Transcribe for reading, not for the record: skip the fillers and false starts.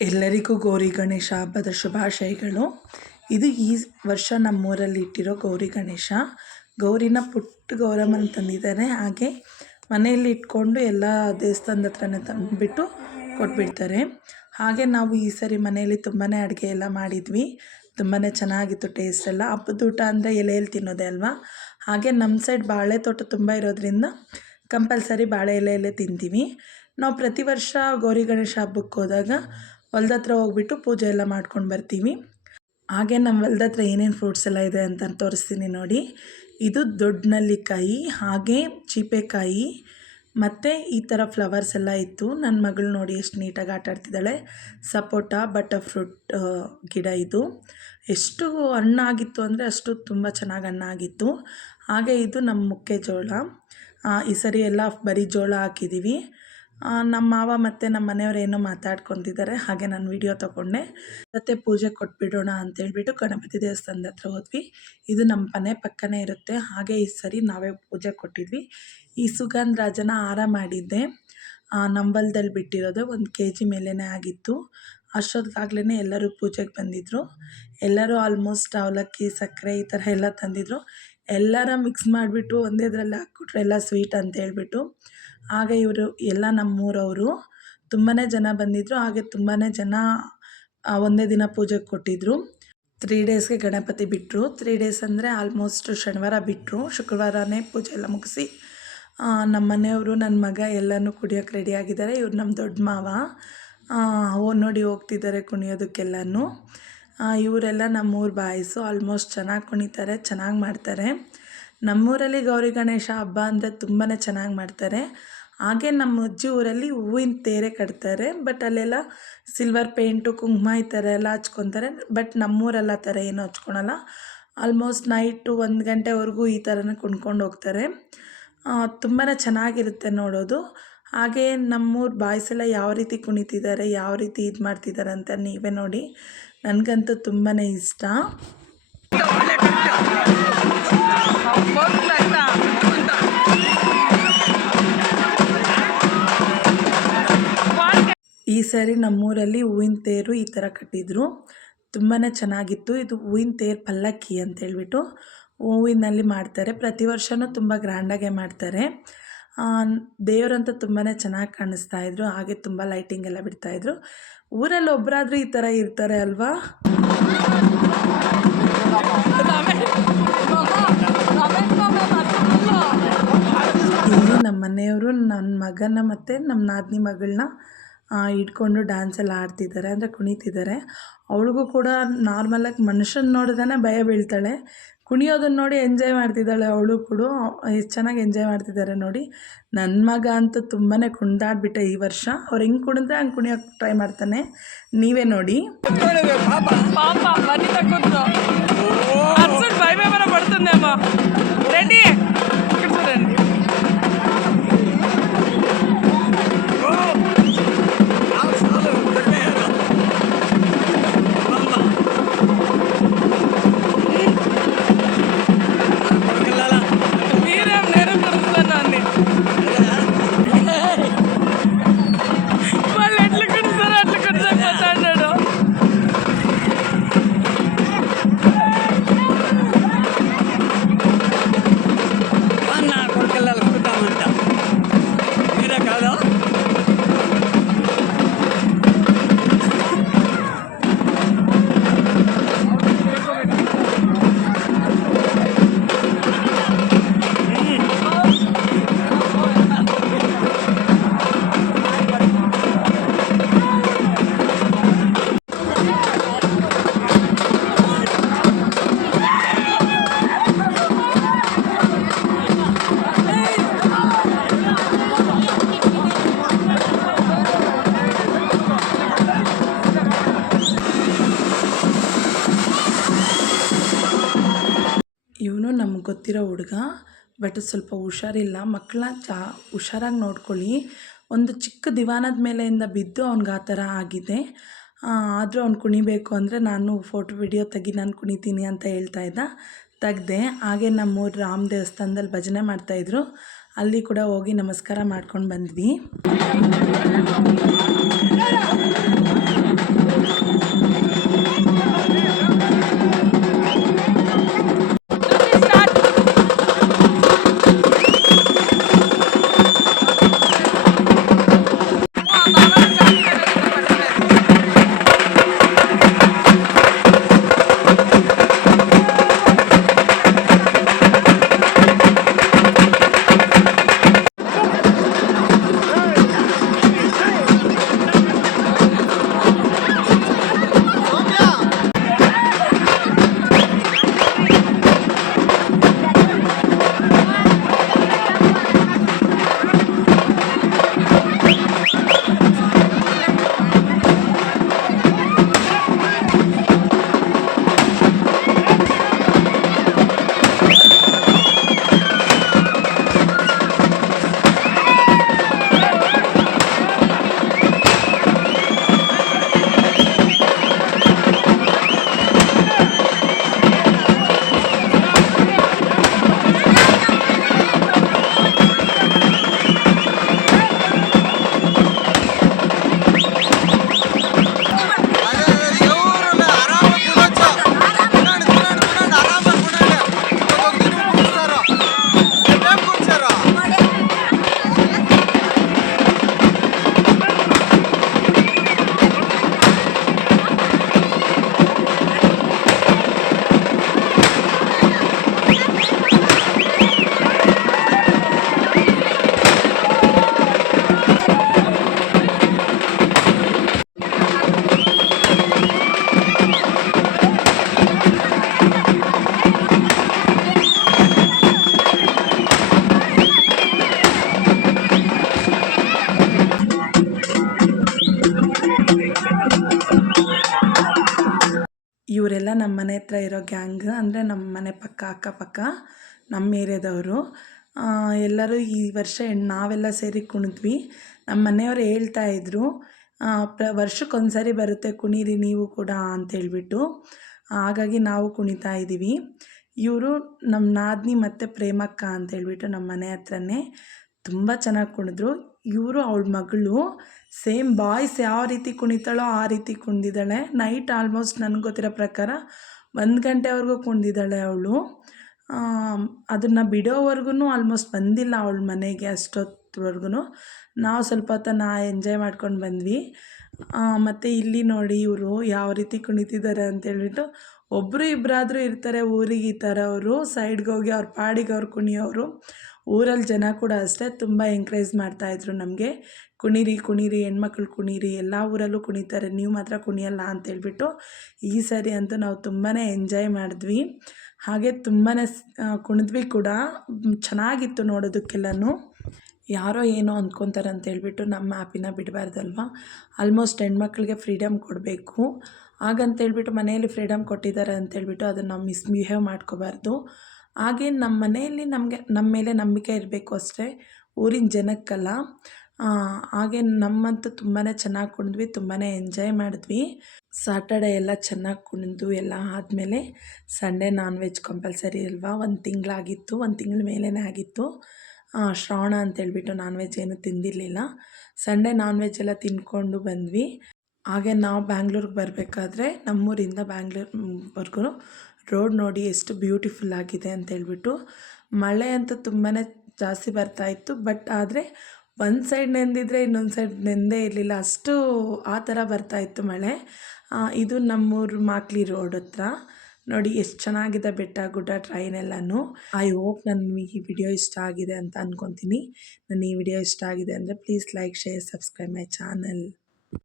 ಎಲ್ಲರಿಗೂ ಗೌರಿ ಗಣೇಶ ಹಬ್ಬದ ಶುಭಾಶಯಗಳು. ಇದು ಈ ವರ್ಷ ನಮ್ಮೂರಲ್ಲಿ ಇಟ್ಟಿರೋ ಗೌರಿ ಗಣೇಶ. ಗೌರಿನ ಪುಟ್ಟ ಗೌರಮ್ಮನ ತಂದಿದ್ದಾರೆ. ಹಾಗೆ ಮನೆಯಲ್ಲಿ ಇಟ್ಕೊಂಡು ಎಲ್ಲ ದೇವಸ್ಥಾನದ ಹತ್ರನೇ ತಂದುಬಿಟ್ಟು ಕೊಟ್ಬಿಡ್ತಾರೆ. ಹಾಗೆ ನಾವು ಈ ಸರಿ ಮನೆಯಲ್ಲಿ ತುಂಬಾ ಅಡುಗೆ ಎಲ್ಲ ಮಾಡಿದ್ವಿ. ತುಂಬಾ ಚೆನ್ನಾಗಿತ್ತು ಟೇಸ್ಟ್ ಎಲ್ಲ. ಹಬ್ಬದ ಊಟ ಅಂದರೆ ಎಲೆಯಲ್ಲಿ ತಿನ್ನೋದೇ ಅಲ್ವಾ. ಹಾಗೆ ನಮ್ಮ ಸೈಡ್ ಬಾಳೆ ತೋಟ ತುಂಬ ಇರೋದ್ರಿಂದ ಕಂಪಲ್ಸರಿ ಬಾಳೆ ಎಲೆಯಲ್ಲೇ ತಿಂತೀವಿ. ನಾವು ಪ್ರತಿ ವರ್ಷ ಗೌರಿ ಗಣೇಶ ಹಬ್ಬಕ್ಕೆ ಹೋದಾಗ ಹೊಲ್ದ ಹತ್ರ ಹೋಗ್ಬಿಟ್ಟು ಪೂಜೆ ಎಲ್ಲ ಮಾಡ್ಕೊಂಡು ಬರ್ತೀವಿ. ಹಾಗೆ ನಮ್ಮ ಹೊಲ್ದ ಹತ್ರ ಏನೇನು ಫ್ರೂಟ್ಸ್ ಎಲ್ಲ ಇದೆ ಅಂತ ತೋರಿಸ್ತೀನಿ ನೋಡಿ. ಇದು ದೊಡ್ಡ ನೆಲ್ಲಿಕಾಯಿ, ಹಾಗೆ ಚೀಪೆಕಾಯಿ ಮತ್ತು ಈ ಥರ ಫ್ಲವರ್ಸ್ ಎಲ್ಲ ಇತ್ತು. ನನ್ನ ಮಗಳು ನೋಡಿ ಎಷ್ಟು ನೀಟಾಗಿ ಆಟ ಆಡ್ತಿದ್ದಾಳೆ. ಸಪೋಟ ಬಟರ್ ಫ್ರೂಟ್ ಗಿಡ ಇದು. ಎಷ್ಟು ಹಣ್ಣಾಗಿತ್ತು ಅಂದರೆ ಅಷ್ಟು ತುಂಬ ಚೆನ್ನಾಗಿ ಹಣ್ಣಾಗಿತ್ತು. ಹಾಗೆ ಇದು ನಮ್ಮ ಮೆಕ್ಕೆಜೋಳ. ಈ ಸರಿ ಎಲ್ಲ ಬರೀ ಜೋಳ ಹಾಕಿದ್ದೀವಿ. ನಮ್ಮ ಮಾವ ಮತ್ತು ನಮ್ಮ ಮನೆಯವ್ರು ಏನೋ ಮಾತಾಡ್ಕೊತಿದ್ದಾರೆ. ಹಾಗೆ ನಾನು ವಿಡಿಯೋ ತೊಗೊಂಡೆ. ಮತ್ತು ಪೂಜೆ ಕೊಟ್ಬಿಡೋಣ ಅಂತೇಳ್ಬಿಟ್ಟು ಗಣಪತಿ ದೇವಸ್ಥಾನದ ಹತ್ರ ಹೋದ್ವಿ. ಇದು ನಮ್ಮ ಮನೆ ಪಕ್ಕನೇ ಇರುತ್ತೆ. ಹಾಗೆ ಈ ಸರಿ ನಾವೇ ಪೂಜೆ ಕೊಟ್ಟಿದ್ವಿ. ಈ ಸುಗಂಧರಾಜನ ಹಾರ ಮಾಡಿದ್ದೆ. ನಮ್ಮ ಹೊಲದಲ್ಲಿ ಬಿಟ್ಟಿರೋದು 1 kg ಮೇಲೇ ಆಗಿತ್ತು. ಅಷ್ಟೊತ್ತಿಗಾಗಲೇ ಎಲ್ಲರೂ ಪೂಜೆಗೆ ಬಂದಿದ್ದರು. ಎಲ್ಲರೂ ಆಲ್ಮೋಸ್ಟ್ ಅವಲಕ್ಕಿ, ಸಕ್ಕರೆ ಈ ಥರ ಎಲ್ಲ ತಂದಿದ್ರು. ಎಲ್ಲರ ಮಿಕ್ಸ್ ಮಾಡಿಬಿಟ್ಟು ಒಂದೇದ್ರಲ್ಲಿ ಹಾಕ್ಬಿಟ್ರು ಎಲ್ಲ ಸ್ವೀಟ್ ಅಂತ ಹೇಳ್ಬಿಟ್ಟು. ಆಗ ಇವರು ಎಲ್ಲ ನಮ್ಮೂರವರು ತುಂಬಾ ಜನ ಬಂದಿದ್ದರು. ಹಾಗೆ ತುಂಬಾ ಜನ ಒಂದೇ ದಿನ ಪೂಜೆಗೆ ಕೊಟ್ಟಿದ್ದರು. 3 ಡೇಸ್ಗೆ ಗಣಪತಿ ಬಿಟ್ಟರು. 3 ಡೇಸ್ ಅಂದರೆ ಆಲ್ಮೋಸ್ಟ್ ಶನಿವಾರ ಬಿಟ್ಟರು. ಶುಕ್ರವಾರನೇ ಪೂಜೆ ಎಲ್ಲ ಮುಗಿಸಿ ನಮ್ಮ ಮನೆಯವರು, ನನ್ನ ಮಗ ಎಲ್ಲನೂ ಕುಡಿಯೋಕ್ಕೆ ರೆಡಿಯಾಗಿದ್ದಾರೆ. ಇವ್ರು ನಮ್ಮ ದೊಡ್ಡ ಮಾವ. ನೋಡಿ ಹೋಗ್ತಿದ್ದಾರೆ ಕುಣಿಯೋದಕ್ಕೆಲ್ಲನೂ. ಇವರೆಲ್ಲ ನಮ್ಮೂರು ಬಾಯ್ಸು. ಆಲ್ಮೋಸ್ಟ್ ಚೆನ್ನಾಗಿ ಕುಣಿತಾರೆ, ಚೆನ್ನಾಗಿ ಮಾಡ್ತಾರೆ. ನಮ್ಮೂರಲ್ಲಿ ಗೌರಿ ಗಣೇಶ ಹಬ್ಬ ಅಂದರೆ ತುಂಬಾ ಚೆನ್ನಾಗಿ ಮಾಡ್ತಾರೆ. ಹಾಗೆ ನಮ್ಮ ಅಜ್ಜಿ ಊರಲ್ಲಿ ಹೂವಿನ ತೇರೆ ಕಟ್ತಾರೆ. ಬಟ್ ಅಲ್ಲೆಲ್ಲ ಸಿಲ್ವರ್ ಪೇಂಟು, ಕುಂಕುಮ ಈ ಥರ ಎಲ್ಲ ಹಚ್ಕೊತಾರೆ. ಬಟ್ ನಮ್ಮೂರಲ್ಲಿ ಆ ಥರ ಏನೂ ಹಚ್ಕೊಳಲ್ಲ. ಆಲ್ಮೋಸ್ಟ್ ನೈಟು 1 ಗಂಟೆವರೆಗೂ ಈ ಥರನೇ ಕುಣ್ಕೊಂಡು ಹೋಗ್ತಾರೆ. ತುಂಬಾ ಚೆನ್ನಾಗಿರುತ್ತೆ ನೋಡೋದು. ಹಾಗೆ ನಮ್ಮೂರು ಬಾಯ್ಸ್ ಎಲ್ಲ ಯಾವ ರೀತಿ ಕುಣಿತಿದ್ದಾರೆ, ಯಾವ ರೀತಿ ಇದು ಮಾಡ್ತಿದ್ದಾರೆ ಅಂತ ನೀವೇ ನೋಡಿ. ನನಗಂತೂ ತುಂಬಾ ಇಷ್ಟ. ಈ ಸಾರಿ ನಮ್ಮೂರಲ್ಲಿ ಹೂವಿನ ತೇರು ಈ ಥರ ಕಟ್ಟಿದ್ರು. ತುಂಬಾ ಚೆನ್ನಾಗಿತ್ತು. ಇದು ಹೂವಿನ ತೇರು ಪಲ್ಲಕ್ಕಿ ಅಂತೇಳ್ಬಿಟ್ಟು ಹೂವಿನಲ್ಲಿ ಮಾಡ್ತಾರೆ. ಪ್ರತಿ ವರ್ಷವೂ ತುಂಬ ಗ್ರ್ಯಾಂಡಾಗೆ ಮಾಡ್ತಾರೆ. ದೇವರಂತೂ ತುಂಬಾ ಚೆನ್ನಾಗಿ ಕಾಣಿಸ್ತಾಯಿದ್ರು. ಹಾಗೆ ತುಂಬ ಲೈಟಿಂಗ್ ಎಲ್ಲ ಬಿಡ್ತಾಯಿದ್ರು. ಊರಲ್ಲಿ ಒಬ್ಬರಾದ್ರೂ ಈ ಥರ ಇರ್ತಾರೆ ಅಲ್ವಾ. ಇಲ್ಲಿ ನಮ್ಮ ಮನೆಯವರು ನನ್ನ ಮಗನ ಮತ್ತು ನಮ್ಮ ನಾದಿನಿ ಮಗಳನ್ನ ಇಟ್ಕೊಂಡು ಡ್ಯಾನ್ಸೆಲ್ಲ ಆಡ್ತಿದ್ದಾರೆ, ಅಂದರೆ ಕುಣಿತಿದ್ದಾರೆ. ಅವಳಿಗೂ ಕೂಡ ನಾರ್ಮಲಾಗಿ ಮನುಷ್ಯನ ನೋಡಿದ್ರೆ ಭಯ ಬೀಳ್ತಾಳೆ. ಕುಣಿಯೋದನ್ನು ನೋಡಿ ಎಂಜಾಯ್ ಮಾಡ್ತಿದ್ದಾಳೆ ಅವಳು ಕೂಡ. ಎಷ್ಟು ಚೆನ್ನಾಗಿ ಎಂಜಾಯ್ ಮಾಡ್ತಿದ್ದಾರೆ ನೋಡಿ. ನನ್ನ ಮಗ ಅಂತೂ ತುಂಬಾ ಕುಣಿದಾಡ್ಬಿಟ್ಟೆ ಈ ವರ್ಷ. ಅವ್ರು ಹೆಂಗೆ ಕುಣಿದ್ರೆ ಹಂಗೆ ಕುಣಿಯೋಕ್ಕೆ ಟ್ರೈ ಮಾಡ್ತಾನೆ. ನೀವೇ ನೋಡಿ. ಇವನು ನಮ್ಗೆ ಗೊತ್ತಿರೋ ಹುಡುಗ. ಬಟ್ ಸ್ವಲ್ಪ ಹುಷಾರಿಲ್ಲ. ಮಕ್ಕಳನ್ನ ಹುಷಾರಾಗಿ ನೋಡ್ಕೊಳ್ಳಿ. ಒಂದು ಚಿಕ್ಕ ದಿವಾನದ ಮೇಲೆಯಿಂದ ಬಿದ್ದು ಅವ್ನಿಗೆ ಆ ಥರ ಆಗಿದೆ. ಆದರೂ ಅವ್ನು ಕುಣಿಬೇಕು ಅಂದರೆ ನಾನು ಫೋಟೋ ವಿಡಿಯೋ ತೆಗಿ, ನಾನು ಕುಣಿತೀನಿ ಅಂತ ಹೇಳ್ತಾ ಇದ್ದ. ತೆಗ್ದೆ. ಹಾಗೆ ನಮ್ಮೂರು ರಾಮ ದೇವಸ್ಥಾನದಲ್ಲಿ ಭಜನೆ ಮಾಡ್ತಾಯಿದ್ರು. ಅಲ್ಲಿ ಕೂಡ ಹೋಗಿ ನಮಸ್ಕಾರ ಮಾಡ್ಕೊಂಡು ಬಂದ್ವಿ. ಇವರೆಲ್ಲ ನಮ್ಮ ಮನೆ ಹತ್ರ ಇರೋ ಗ್ಯಾಂಗ್, ಅಂದರೆ ನಮ್ಮ ಮನೆ ಪಕ್ಕ ಅಕ್ಕಪಕ್ಕ ನಮ್ಮ ಏರಿಯಾದವರು. ಎಲ್ಲರೂ ಈ ವರ್ಷ ನಾವೆಲ್ಲ ಸೇರಿ ಕುಣಿದ್ವಿ. ನಮ್ಮ ಮನೆಯವ್ರು ಹೇಳ್ತಾಯಿದ್ರು, ವರ್ಷಕ್ಕೊಂದು ಸರಿ ಬರುತ್ತೆ ಕುಣೀರಿ ನೀವು ಕೂಡ ಅಂತೇಳ್ಬಿಟ್ಟು. ಹಾಗಾಗಿ ನಾವು ಕುಣಿತಾ ಇದ್ದೀವಿ. ಇವರು ನಮ್ಮ ನಾದಿನಿ ಮತ್ತು ಪ್ರೇಮಕ್ಕ ಅಂತೇಳ್ಬಿಟ್ಟು ನಮ್ಮ ಮನೆ ಹತ್ರನೇ ತುಂಬ ಚೆನ್ನಾಗಿ ಕುಣಿದ್ರು. ಇವರು ಅವಳ ಮಗಳು ಸೇಮ್ ಬಾಯ್ಸ್ ಯಾವ ರೀತಿ ಕುಣಿತಾಳೋ ಆ ರೀತಿ ಕುಣಿದಿದ್ದಾಳೆ. ನೈಟ್ ಆಲ್ಮೋಸ್ಟ್ ನನಗೆ ಗೊತ್ತಿರೋ ಪ್ರಕಾರ 1 ಗಂಟೆವರೆಗೂ ಕುಣಿದಿದ್ದಾಳೆ ಅವಳು. ಅದನ್ನು ಬಿಡೋವರೆಗೂ ಆಲ್ಮೋಸ್ಟ್ ಬಂದಿಲ್ಲ ಅವಳ ಮನೆಗೆ ಅಷ್ಟೊತ್ತವರೆಗೂ. ನಾವು ಸ್ವಲ್ಪ ಹೊತ್ತನ್ನು ಎಂಜಾಯ್ ಮಾಡ್ಕೊಂಡು ಬಂದ್ವಿ. ಮತ್ತು ಇಲ್ಲಿ ನೋಡಿ ಇವರು ಯಾವ ರೀತಿ ಕುಣಿತಿದ್ದಾರೆ ಅಂತೇಳ್ಬಿಟ್ಟು, ಒಬ್ಬರು ಇಬ್ಬರಾದರೂ ಇರ್ತಾರೆ ಊರಿಗೆ ಈ ಥರ ಅವರು ಸೈಡ್ಗೆ ಹೋಗಿ ಅವ್ರ ಪಾಡಿಗೆ ಅವ್ರು ಕುಣಿಯೋರು. ಊರಲ್ಲಿ ಜನ ಕೂಡ ಅಷ್ಟೇ ತುಂಬ ಎಂಕರೇಜ್ ಮಾಡ್ತಾಯಿದ್ರು ನಮಗೆ, ಕುಣೀರಿ ಕುಣೀರಿ ಹೆಣ್ಮಕ್ಳು ಕುಣೀರಿ, ಎಲ್ಲ ಊರಲ್ಲೂ ಕುಣಿತಾರೆ, ನೀವು ಮಾತ್ರ ಕುಣಿಯಲ್ಲ ಅಂತೇಳ್ಬಿಟ್ಟು. ಈ ಸರಿ ಅಂತೂ ನಾವು ತುಂಬಾ ಎಂಜಾಯ್ ಮಾಡಿದ್ವಿ. ಹಾಗೆ ತುಂಬಾ ಕುಣಿದ್ವಿ ಕೂಡ. ಚೆನ್ನಾಗಿತ್ತು ನೋಡೋದಕ್ಕೆಲ್ಲನೂ. ಯಾರೋ ಏನೋ ಅಂದ್ಕೊತಾರೆ ಅಂತೇಳ್ಬಿಟ್ಟು ನಮ್ಮ ಹ್ಯಾಪಿನ ಬಿಡಬಾರ್ದಲ್ವ. ಆಲ್ಮೋಸ್ಟ್ ಹೆಣ್ಮಕ್ಳಿಗೆ ಫ್ರೀಡಮ್ ಕೊಡಬೇಕು. ಹಾಗಂತೇಳ್ಬಿಟ್ಟು ಮನೆಯಲ್ಲಿ ಫ್ರೀಡಮ್ ಕೊಟ್ಟಿದ್ದಾರೆ ಅಂತೇಳ್ಬಿಟ್ಟು ಅದನ್ನು ನಾವು ಮಿಸ್ಬಿಹೇವ್ ಮಾಡ್ಕೋಬಾರ್ದು. ಹಾಗೆ ನಮ್ಮ ಮನೆಯಲ್ಲಿ ನಮ್ಮ ಮೇಲೆ ನಂಬಿಕೆ ಇರಬೇಕು ಅಷ್ಟೇ, ಊರಿನ ಜನಕ್ಕಲ್ಲ. ಹಾಗೆ ನಮ್ಮಂತೂ ತುಂಬಾ ಚೆನ್ನಾಗಿ ಕುಣಿದ್ವಿ, ತುಂಬಾ ಎಂಜಾಯ್ ಮಾಡಿದ್ವಿ. ಸಾಟರ್ಡೆ ಎಲ್ಲ ಚೆನ್ನಾಗಿ ಕುಣಿದು ಎಲ್ಲ ಆದಮೇಲೆ ಸಂಡೇ ನಾನ್ ವೆಜ್ ಕಂಪಲ್ಸರಿ ಅಲ್ವಾ. 1 ತಿಂಗಳಾಗಿತ್ತು, 1 ತಿಂಗಳ ಮೇಲೇ ಆಗಿತ್ತು. ಶ್ರಾವಣ ಅಂತೇಳ್ಬಿಟ್ಟು ನಾನ್ ವೆಜ್ ಏನೂ ತಿಂದಿರಲಿಲ್ಲ. ಸಂಡೇ ನಾನ್ ವೆಜ್ ಎಲ್ಲ ತಿಂದ್ಕೊಂಡು ಬಂದ್ವಿ. ಹಾಗೆ ನಾವು ಬ್ಯಾಂಗ್ಳೂರಿಗೆ ಬರಬೇಕಾದ್ರೆ ನಮ್ಮೂರಿಂದ ಬ್ಯಾಂಗ್ಳೂರ್ವರೆಗೂ ರೋಡ್ ನೋಡಿ ಎಷ್ಟು ಬ್ಯೂಟಿಫುಲ್ ಆಗಿದೆ ಅಂತೇಳ್ಬಿಟ್ಟು. ಮಳೆ ಅಂತೂ ತುಂಬಾ ಜಾಸ್ತಿ ಬರ್ತಾಯಿತ್ತು. ಬಟ್ ಆದರೆ ಒಂದು ಸೈಡ್ ನೆಂದಿದ್ರೆ ಇನ್ನೊಂದು ಸೈಡ್ ನೆಂದೇ ಇರಲಿಲ್ಲ, ಅಷ್ಟು ಆ ಥರ ಬರ್ತಾಯಿತ್ತು ಮಳೆ. ಇದು ನಮ್ಮೂರು ಮಾಕ್ಲಿ ರೋಡ್ ಹತ್ರ ನೋಡಿ ಎಷ್ಟು ಚೆನ್ನಾಗಿದೆ ಬೆಟ್ಟ ಗುಡ್ಡ ಟ್ರೈನ್ ಎಲ್ಲನೂ. ಐ ಹೋಪ್ ನನಗೆ ಈ ವಿಡಿಯೋ ಇಷ್ಟ ಆಗಿದೆ ಅಂತ ಅಂದ್ಕೊತೀನಿ. ನನ್ನ ಈ ವಿಡಿಯೋ ಇಷ್ಟ ಆಗಿದೆ ಅಂದರೆ please like, share, subscribe my channel.